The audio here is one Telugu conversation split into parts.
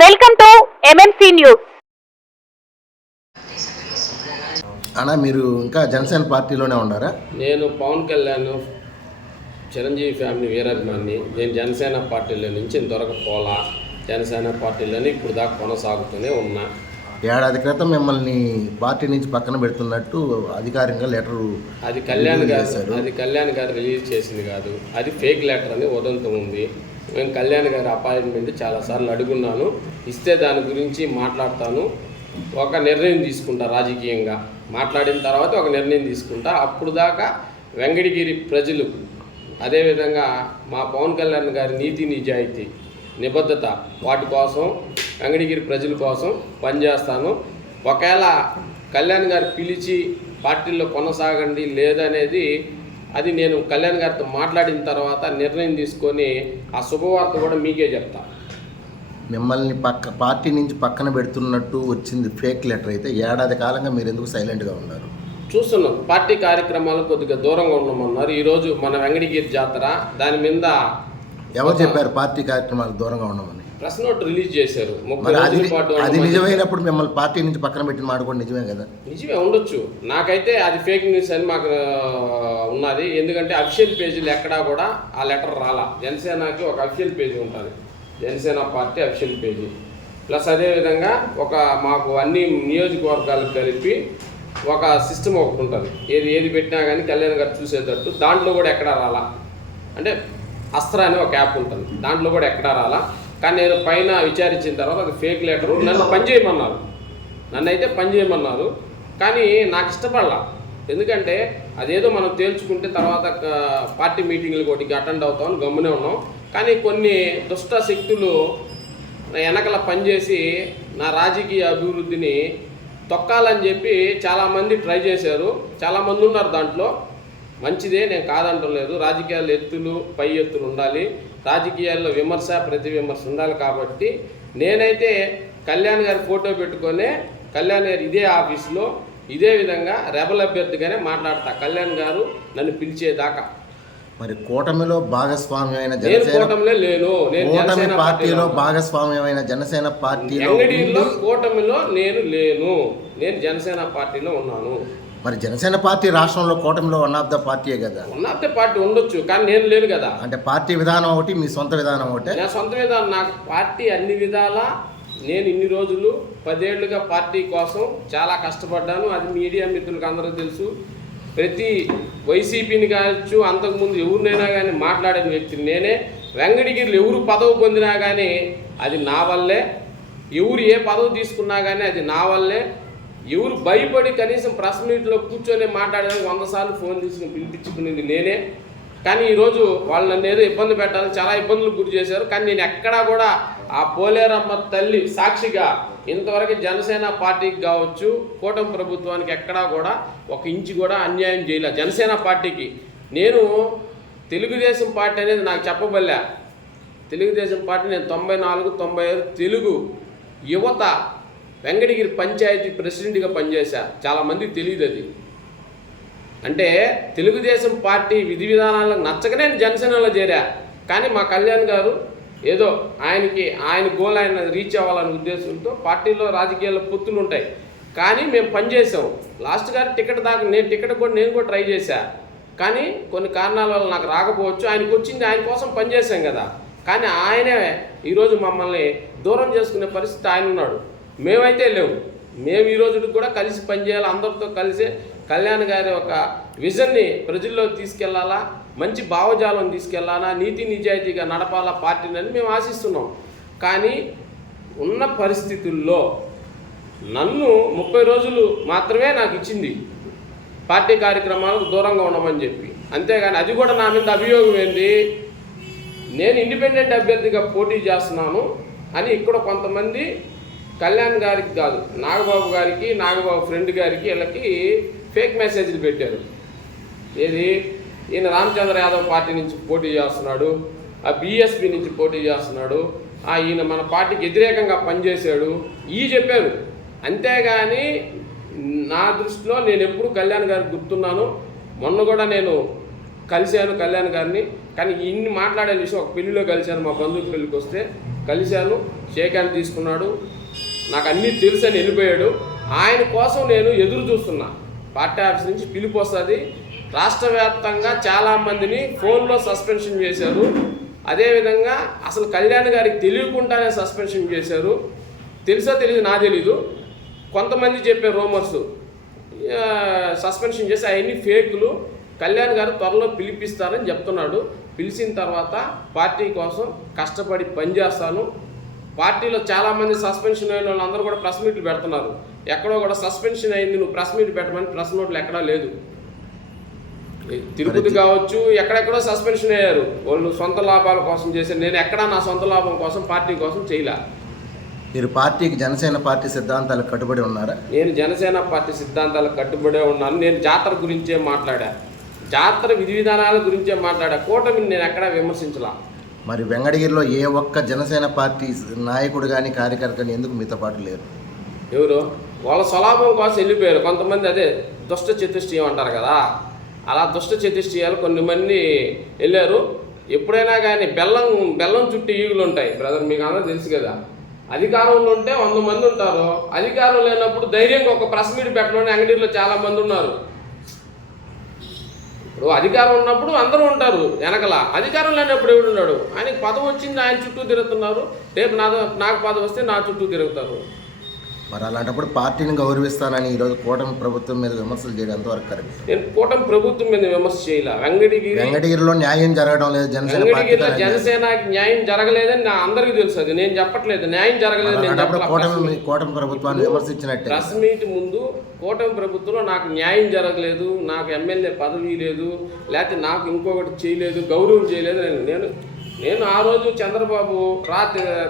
Welcome to MMC news. అన్నా మీరు ఇంకా జనసేన పార్టీలోనే ఉన్నారా? నేను పవన్ కళ్యాణ్ చిరంజీవి ఫ్యామిలీ వీరాభిమాని. నేను జనసేన పార్టీలో నుంచి ఇంతవరకు పోలా. జనసేన పార్టీలోనే ఇప్పుడు దాకా కొనసాగుతూనే ఉన్నా. ఏడాది క్రితం మిమ్మల్ని పార్టీ నుంచి పక్కన పెడుతున్నట్టు అధికారికంగా లెటర్ అది కళ్యాణ్ గారు రిలీజ్ చేసింది కాదు, అది ఫేక్ లెటర్ అని ఉదంతం ఉంది. నేను కళ్యాణ్ గారి అపాయింట్మెంట్ చాలాసార్లు అడుగున్నాను, ఇస్తే దాని గురించి మాట్లాడతాను, ఒక నిర్ణయం తీసుకుంటా. రాజకీయంగా మాట్లాడిన తర్వాత ఒక నిర్ణయం తీసుకుంటా. అప్పుడు దాకా వెంకటగిరి ప్రజలు, అదేవిధంగా మా పవన్ కళ్యాణ్ గారి నీతి నిజాయితీ నిబద్ధత, వాటి కోసం వెంకటగిరి ప్రజల కోసం పనిచేస్తాను. ఒకవేళ కళ్యాణ్ గారు పిలిచి పార్టీలో కొనసాగండి లేదనేది అది నేను కళ్యాణ్ గారితో మాట్లాడిన తర్వాత నిర్ణయం తీసుకొని ఆ శుభవార్త కూడా మీకే చెప్తా. మిమ్మల్ని పార్టీ నుంచి పక్కన పెడుతున్నట్టు వచ్చింది ఫేక్ లెటర్ అయితే ఏడాది కాలంగా మీరు ఎందుకు సైలెంట్గా ఉన్నారు? చూస్తున్నాం, పార్టీ కార్యక్రమాలు కొద్దిగా దూరంగా ఉండమన్నారు. ఈరోజు మన వెంకటగిరి జాతర, దాని మీద ఎవరు చెప్పారు పార్టీ కార్యక్రమాలు దూరంగా ఉండమని? ప్రెస్ నోట్ రిలీజ్ చేశారు. అది నిజమైనప్పుడు మిమ్మల్ని పార్టీ నుంచి పక్కన పెట్టిన మాట కూడా నిజమే కదా? నిజమే ఉండొచ్చు. నాకైతే అది ఫేక్ న్యూస్ అని మాకు ఉన్నది. ఎందుకంటే అఫీషియల్ పేజీలు ఎక్కడా కూడా ఆ లెటర్ రాలా. జనసేనకి ఒక అఫీషియల్ పేజీ ఉంటుంది, Janasena party official page. Plus అదేవిధంగా మాకు అన్ని నియోజకవర్గాలకు కలిపి ఒక సిస్టమ్ ఒకటి ఉంటుంది. ఏది పెట్టినా కానీ కళ్యాణ్ గారు చూసేటట్టు. దాంట్లో కూడా ఎక్కడా రాలా. అంటే అస్త్ర అని ఒక యాప్ ఉంటుంది, దాంట్లో కూడా ఎక్కడా రాలా. కానీ నేను పైన విచారించిన తర్వాత అది ఫేక్ లెటరు. నన్ను పనిచేయమన్నారు, నన్నైతే పనిచేయమన్నారు. కానీ నాకు ఇష్టపడలా. ఎందుకంటే అదేదో మనం తేల్చుకుంటే తర్వాత పార్టీ మీటింగ్లు కొట్టికి అటెండ్ అవుతామని గమ్మునే ఉన్నాం. కానీ కొన్ని దుష్ట శక్తులు నా వెనకల పనిచేసి నా రాజకీయ అభివృద్ధిని తొక్కాలని చెప్పి చాలామంది ట్రై చేశారు. చాలామంది ఉన్నారు దాంట్లో. మంచిదే, నేను కాదంటలేదు. రాజకీయాలు ఎత్తులు పై ఎత్తులు ఉండాలి, రాజకీయాల్లో విమర్శ ప్రతి విమర్శ ఉండాలి. కాబట్టి నేనైతే కళ్యాణ్ గారి ఫోటో పెట్టుకొని కళ్యాణ్ గారు ఇదే ఆఫీస్లో ఇదే విధంగా రెబల్ అభ్యర్థిగానే మాట్లాడతా, కళ్యాణ్ గారు నన్ను పిలిచేదాకా. మరి కూటమిలో భాగస్వామ్యమైన కూటమిలో లేను, నేను పార్టీలో భాగస్వామ్యమైన జనసేన పార్టీలో కూటమిలో నేను లేను, నేను జనసేన పార్టీలో ఉన్నాను. మరి జనసేన పార్టీ రాష్ట్రంలో కూటమిలో వన్ ఆఫ్ ద పార్టీయే కదా? వన్ ఆఫ్ ద పార్టీ ఉండొచ్చు, కానీ నేను లేను కదా. అంటే పార్టీ విధానం ఒకటి, మీ సొంత విధానం ఒకటి. నా సొంత విధానం. నాకు పార్టీ అన్ని విధాలా, నేను ఇన్ని రోజులు 10 ఏళ్లుగా పార్టీ కోసం చాలా కష్టపడ్డాను. అది మీడియా మిత్రులకు అందరికీ తెలుసు. ప్రతి వైసీపీని కావచ్చు, అంతకుముందు ఎవరినైనా కానీ మాట్లాడిన వ్యక్తిని నేనే. వెంకటగిరిలో ఎవరు పదవి పొందినా కానీ అది నా వల్లే, ఎవరు ఏ పదవి తీసుకున్నా కానీ అది నా వల్లే. ఎవరు భయపడి కనీసం ప్రెస్ మీట్లో కూర్చొని మాట్లాడడానికి 100 సార్లు ఫోన్ తీసుకుని పిలిపించుకునేది నేనే. కానీ ఈరోజు వాళ్ళు నన్ను ఏదో ఇబ్బంది పెట్టాలని చాలా ఇబ్బందులకు గురి చేశారు. కానీ నేను ఎక్కడా కూడా ఆ పోలేరమ్మ తల్లి సాక్షిగా ఇంతవరకు జనసేన పార్టీకి కావచ్చు, కూటమి ప్రభుత్వానికి ఎక్కడా కూడా 1 ఇంచు కూడా అన్యాయం చేయలే. జనసేన పార్టీకి నేను తెలుగుదేశం పార్టీ అనేది నాకు చెప్పబల్లే. తెలుగుదేశం పార్టీ నేను 94, 95 తెలుగు యువత వెంకటగిరి పంచాయతీ ప్రెసిడెంట్గా పనిచేశా. చాలామందికి తెలియదు అది. అంటే తెలుగుదేశం పార్టీ విధి విధానాలకు నచ్చక నేను జనసేనలో చేరా. కానీ మా కళ్యాణ్ గారు ఏదో ఆయన గోల్ ఆయన రీచ్ అవ్వాలనే ఉద్దేశంతో పార్టీలో రాజకీయాల్లో పొత్తులు ఉంటాయి. కానీ మేము పనిచేసాం. లాస్ట్ గారు టికెట్ దాకా నేను కూడా ట్రై చేశా. కానీ కొన్ని కారణాల వల్ల నాకు రాకపోవచ్చు. ఆయనకు వచ్చింది, ఆయన కోసం పనిచేసాం కదా. కానీ ఆయనే ఈరోజు మమ్మల్ని దూరం చేసుకునే పరిస్థితి ఆయన ఉన్నాడు. మేమైతే లేవు. మేము ఈ రోజుకి కూడా కలిసి పనిచేయాలి, అందరితో కలిసి కళ్యాణ్ గారి ఒక విజన్ని ప్రజల్లో తీసుకెళ్లాలా, మంచి భావజాలం తీసుకెళ్లాలా, నీతి నిజాయితీగా నడపాలా పార్టీని అని మేము ఆశిస్తున్నాం. కానీ ఉన్న పరిస్థితుల్లో నన్ను 30 రోజులు మాత్రమే నాకు ఇచ్చింది పార్టీ కార్యక్రమాలకు దూరంగా ఉండమని చెప్పి. అంతేగాని అది కూడా నా మీద అభియోగం ఏంది, నేను ఇండిపెండెంట్ అభ్యర్థిగా పోటీ చేస్తున్నాను అని ఇక్కడ కొంతమంది కళ్యాణ్ గారికి కాదు, నాగబాబు గారికి, నాగబాబు ఫ్రెండ్ గారికి వీళ్ళకి ఫేక్ మెసేజ్లు పెట్టారు. ఈయన రామచంద్ర యాదవ్ పార్టీ నుంచి పోటీ చేస్తున్నాడు, ఆ బీఎస్పీ నుంచి పోటీ చేస్తున్నాడు, ఈయన మన పార్టీకి వ్యతిరేకంగా పనిచేశాడు, చెప్పారు. అంతేగాని నా దృష్టిలో నేను ఎప్పుడు కళ్యాణ్ గారికి గుర్తున్నాను. మొన్న కూడా నేను కలిశాను కళ్యాణ్ గారిని. కానీ ఇన్ని మాట్లాడే విషయం ఒక పెళ్లిలో కలిశాను, మా బంధువుల పెళ్ళికి వస్తే కలిశాను, షేక్ హ్యాండ్ తీసుకున్నాడు, నాకు అన్నీ తెలుసు అని వెళ్ళిపోయాడు. ఆయన కోసం నేను ఎదురు చూస్తున్నా. పార్టీ ఆఫీస్ నుంచి పిలుపు వస్తుంది. రాష్ట్ర వ్యాప్తంగా చాలామందిని ఫోన్లో సస్పెన్షన్ చేశారు. అదేవిధంగా అసలు కళ్యాణ్ గారికి తెలియకుండానే సస్పెన్షన్ చేశారు. తెలుసో తెలియదు నాకు తెలీదు, కొంతమంది చెప్పే రూమర్స్ సస్పెన్షన్ చేసి అవన్నీ ఫేకులు. కళ్యాణ్ గారు త్వరలో పిలిపిస్తారని చెప్తున్నాడు. పిలిచిన తర్వాత పార్టీ కోసం కష్టపడి పనిచేస్తాను. పార్టీలో చాలామంది సస్పెన్షన్ అయిన వాళ్ళందరూ కూడా ప్రెస్ మీట్లు పెడుతున్నారు. ఎక్కడో కూడా సస్పెన్షన్ అయింది నువ్వు ప్రెస్ మీట్ పెట్టమని ప్రెస్ నోట్లు ఎక్కడా లేదు. తిరుపతి కావచ్చు, ఎక్కడెక్కడో సస్పెన్షన్ అయ్యారు. వాళ్ళు సొంత లాభాల కోసం చేశారు. నేను ఎక్కడా నా సొంత లాభం కోసం పార్టీ కోసం చేయలే. మీరు పార్టీకి జనసేన పార్టీ సిద్ధాంతాలకు కట్టుబడి ఉన్నారా? నేను జనసేన పార్టీ సిద్ధాంతాలకు కట్టుబడే ఉన్నాను. నేను జాతర గురించే మాట్లాడా, జాతర విధి విధానాల గురించే మాట్లాడా. కూటమిని నేను ఎక్కడా విమర్శించలా. మరి వెంకటగిరిలో ఏ ఒక్క జనసేన పార్టీ నాయకుడు కానీ కార్యకర్త కానీ ఎందుకు మీతో పాటు లేరు? ఎవరు వాళ్ళ స్వలాభం కోసం వెళ్ళిపోయారు. కొంతమంది అదే దుష్ట చతుష్టయం అంటారు కదా, అలా దుష్ట చతుష్టయాలు కొంతమంది వెళ్ళారు. ఎప్పుడైనా కానీ బెల్లం చుట్టూ ఈగులు ఉంటాయి బ్రదర్, మీకు అందరూ తెలుసు కదా. అధికారంలో ఉంటే 100 మంది ఉంటారు, అధికారం లేనప్పుడు ధైర్యంగా ఒక ప్రెస్ మీట్ పెట్టడం. వెంకటగిరిలో చాలామంది ఉన్నారు. ఇప్పుడు అధికారం ఉన్నప్పుడు అందరూ ఉంటారు వెనకల, అధికారం లేనప్పుడు ఎవడున్నాడు? ఆయనకి పదవి వచ్చింది, ఆయన చుట్టూ తిరుగుతున్నారు. రేపు నాకు పదవి వస్తే నా చుట్టూ తిరుగుతారు. మరి అలాంటప్పుడు పార్టీని గౌరవిస్తానని ఈరోజు కూటమి ప్రభుత్వం మీద విమర్శలు చేయడం ఎంతవరకు కరెక్ట్? నేను కూటమి ప్రభుత్వం మీద విమర్శ చేయాల. వెంకటగిరిలో న్యాయం జరగడం లేదు, వెంకటగిరిలో జనసేనకి న్యాయం జరగలేదని నా అందరికీ తెలుసు. అది నేను చెప్పట్లేదు, న్యాయం జరగలేదు. కూటమి ప్రభుత్వాన్ని విమర్శించినట్టే. ప్రెస్ మీట్ ముందు కూటమి ప్రభుత్వంలో నాకు న్యాయం జరగలేదు, నాకు ఎమ్మెల్యే పదవి లేదు, లేకపోతే నాకు ఇంకొకటి చేయలేదు, గౌరవం చేయలేదు. నేను ఆ రోజు చంద్రబాబు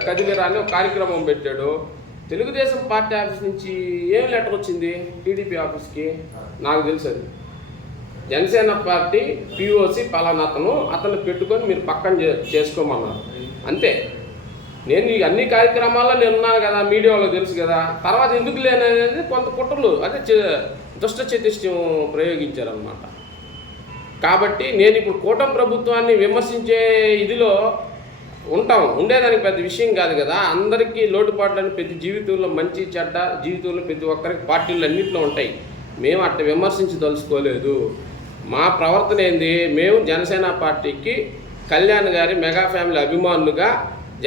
కదిలిరా అని ఒక కార్యక్రమం పెట్టాడు. తెలుగుదేశం పార్టీ ఆఫీస్ నుంచి ఏం లెటర్ వచ్చింది టీడీపీ ఆఫీస్కి నాకు తెలుసు. అది జనసేన పార్టీ పిఓసి పలానా అతను పెట్టుకొని మీరు పక్కన చేసుకోమన్నారు. అంతే. నేను ఈ అన్ని కార్యక్రమాల్లో నేను ఉన్నాను కదా, మీడియాలో తెలుసు కదా. తర్వాత ఎందుకు లేననేది కొంత కుట్రలు అదే దుష్ట చతుష్టయం ప్రయోగించారనమాట. కాబట్టి నేను ఇప్పుడు కూటమి ప్రభుత్వాన్ని విమర్శించే ఇదిలో ఉండేదానికి పెద్ద విషయం కాదు కదా. అందరికీ లోటుపాట్లని ప్రతి జీవితంలో మంచి చెడ్డ జీవితంలో ప్రతి ఒక్కరికి పార్టీలు అన్నింటిలో ఉంటాయి. మేము అట్ట విమర్శించదలుచుకోలేదు. మా ప్రవర్తన ఏంది, మేము జనసేన పార్టీకి కళ్యాణ్ గారి మెగా ఫ్యామిలీ అభిమానులుగా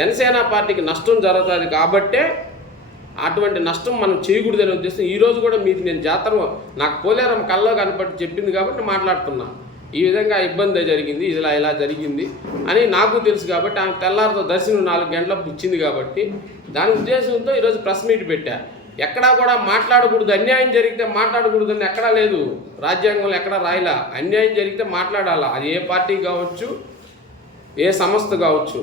జనసేన పార్టీకి నష్టం జరుగుతుంది కాబట్టే అటువంటి నష్టం మనం చేయకూడదని ఉద్దేశం. ఈరోజు కూడా మీకు నేను జాతర నాకు పోలేరమ్మ కల్లో కనపడి చెప్పింది కాబట్టి మాట్లాడుతున్నా. ఈ విధంగా ఇబ్బంది జరిగింది, ఇలా జరిగింది అని నాకు తెలుసు కాబట్టి ఆమె తెల్లారితో దర్శనం 4 గంటలకు ఇచ్చింది కాబట్టి దాని ఉద్దేశంతో ఈరోజు ప్రెస్ మీట్ పెట్టా. ఎక్కడా కూడా మాట్లాడకూడదు, అన్యాయం జరిగితే మాట్లాడకూడదు అని ఎక్కడా లేదు. రాజ్యాంగంలో ఎక్కడా రాయలా. అన్యాయం జరిగితే మాట్లాడాలా. అది ఏ పార్టీ కావచ్చు, ఏ సంస్థ కావచ్చు.